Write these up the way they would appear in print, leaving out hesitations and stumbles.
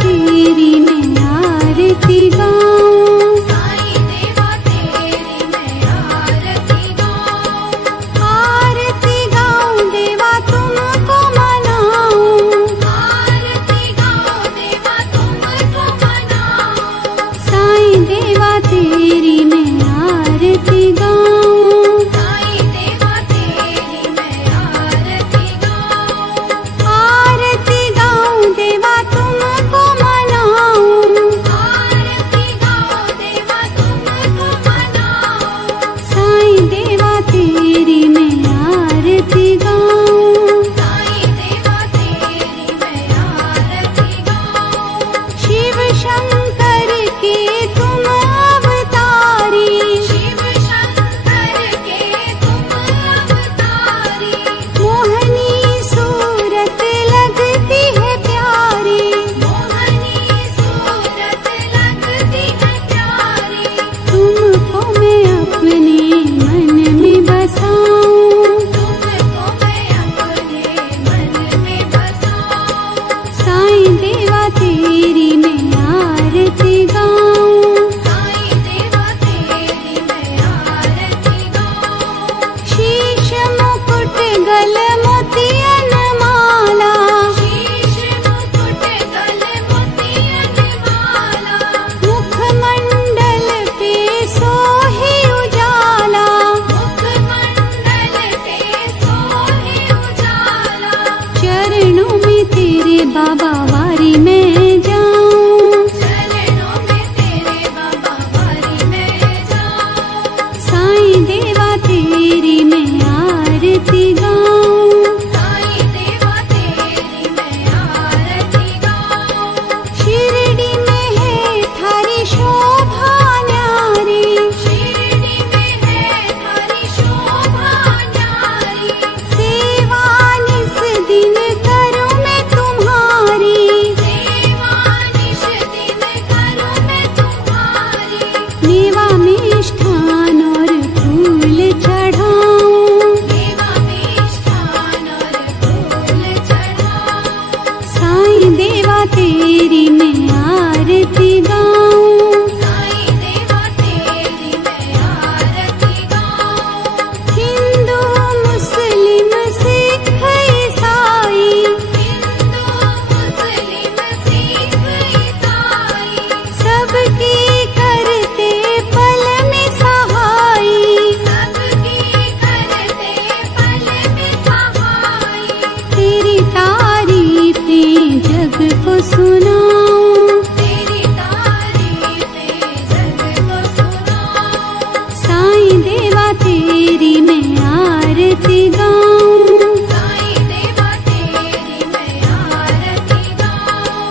तेरी मैं आरती गाऊं, साईं देवा तेरी मैं आरती गाऊं, आरती गाऊं देवा तुमको मनाऊं, आरती गाऊं देवा तुमको मनाऊं, साईं देवा तेरी मैं आरती गाऊं, साईं देवा तेरी मैं आरती गाऊं, आरती गाऊं देवा तुमको मनाऊं, आरती गाऊं देवा तुमको मनाऊं, साईं देवा तेरी मैं आरती गाऊं, साईं देवा तेरी मैं आरती गाऊं, शिव शंकर के तुम अवतारी, शिव शंकर के तुम अवतारी, मोहनी सूरत लगती है प्यारी, मोहनी सूरत लगती है प्यारी, तुमको मैं अपने मन में बसाऊं, तुमको मैं अपने मन में बसाऊं, साईं देवा तेरी मैं आरती गाऊं, साईं देवा तेरी मैं आरती गाऊं, शीश मुकुट गल मोतियन माला, शीश मुकुट गल मोतियन माला, मुखमंडल पे सोहे उजाला, मुखमंडल पे सोहे उजाला, चरणों में तेरे बाबा वारी मैं जाऊं, चरणों में तेरे बाबा वारी मैं जाऊं, साईं देवा तेरी मैं आरती गाऊं, साईं देवा तेरी मैं आरती गाऊं, शिरडी में है थारी शोभा न्यारी, शिरडी में है थारी शोभा न्यारी, सेवा निस दिन करूं मैं तुम्हारी, सेवा निश दिन करूं मैं तुम्हारी, मेवा मिष्ठान और फूल चढ़ाऊं, देवा मिष्ठान और फूल चढ़ाऊं, साईं देवा तेरी मैं आरती गाऊं, साईं देवा तेरी मैं आरती गाऊं, हिंदू मुस्लिम सिख ईसाई, हिंदू मुस्लिम सिख ईसाई, सबकी करते पल में सहाई, सबकी करते पल में सहाई, तेरी तारीफें जग को सुनाऊं, तेरी तारीफें जग को सुनाऊं, साईं देवा तेरी मैं आरती गाऊं, साईं देवा तेरी मैं आरती गाऊं,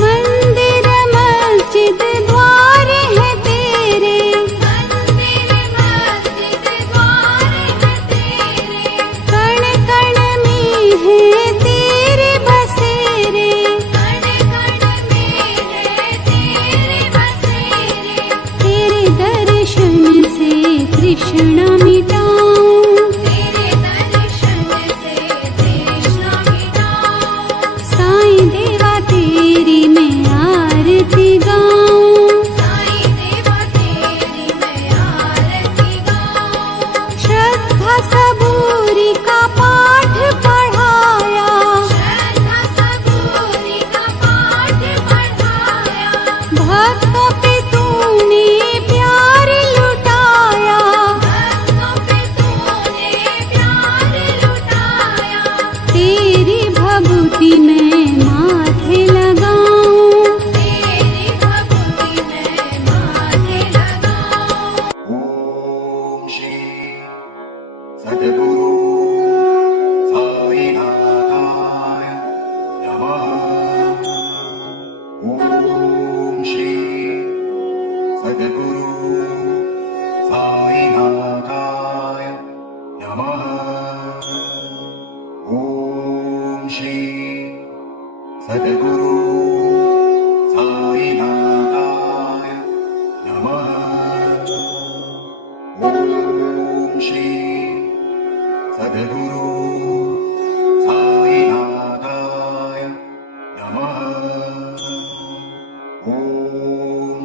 मंदिर मस्जिद द्वार है तेरे, मंदिर मस्जिद द्वार है तेरे, कण कण में है तेरे बसेरे, कण कण में है तेरे बसेरे, तेरे दर्शन से तृष्णा मिटाऊं, तेरे दर्शन से तृष्णा मिटाऊं, साईं देवा तेरी मैं आरती गाऊं, साईं देवा तेरी मैं आरती गाऊं, श्रद्धा सबूरी का पाठ पढ़ाया, श्रद्धा सबूरी का पाठ पढ़ाया, भक्तों पे तूने प्यार लुटाया, भक्तों पे तूने प्यार लुटाया, तेरी भभूति मैं माथे लगाऊं, तेरी भक्ति मैं माथे लगाऊं, ओम श्री सद्गुरु साईनाथाय नमः। ओम श्री सद्गुरु साईनाथाय नमः। ओम श्री सद्गुरु साईनाथाय नमः। ओम श्री सद्गुरु साईनाथाय नमः।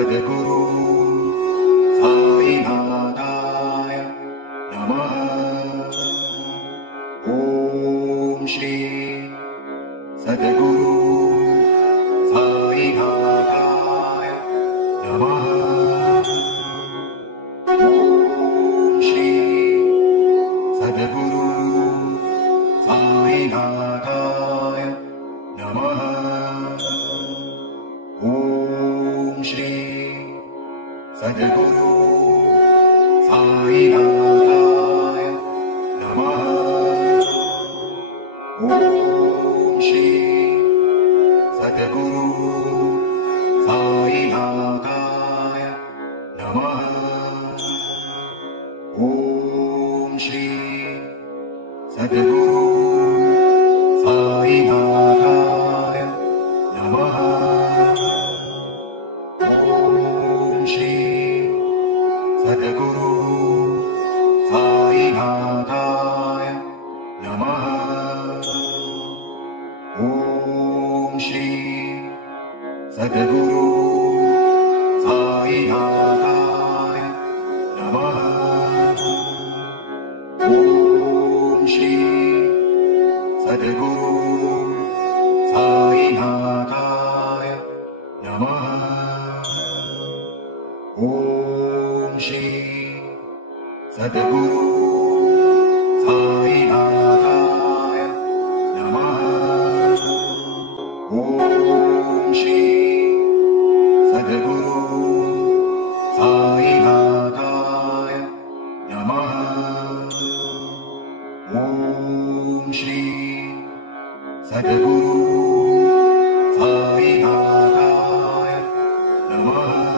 सद्गुरु साईनाथाय नमः। ॐ श्री सद्गुरु साईनाथाय नमः। ॐ श्री सद्गुरु साईनाथाय नमः। ॐ श्री सद्गुरु साईनाथाय नमः। ॐ श्री सद्गुरु साईनाथाय नमः। ॐ श्री सद्गुरु साईनाथाय नमः। ॐ श्री सद्गुरु साईनाथाय नमः। ॐ श्री सद्गुरु साईनाथाय नमः। ॐ श्री सद्गुरु साईनाथाय नमः। ॐ श्री सद्गुरु साईनाथाय नमः। ॐ श्री सद्गुरु साईनाथाय नमः। ॐ श्री सद्गुरु साईनाथाय नमः।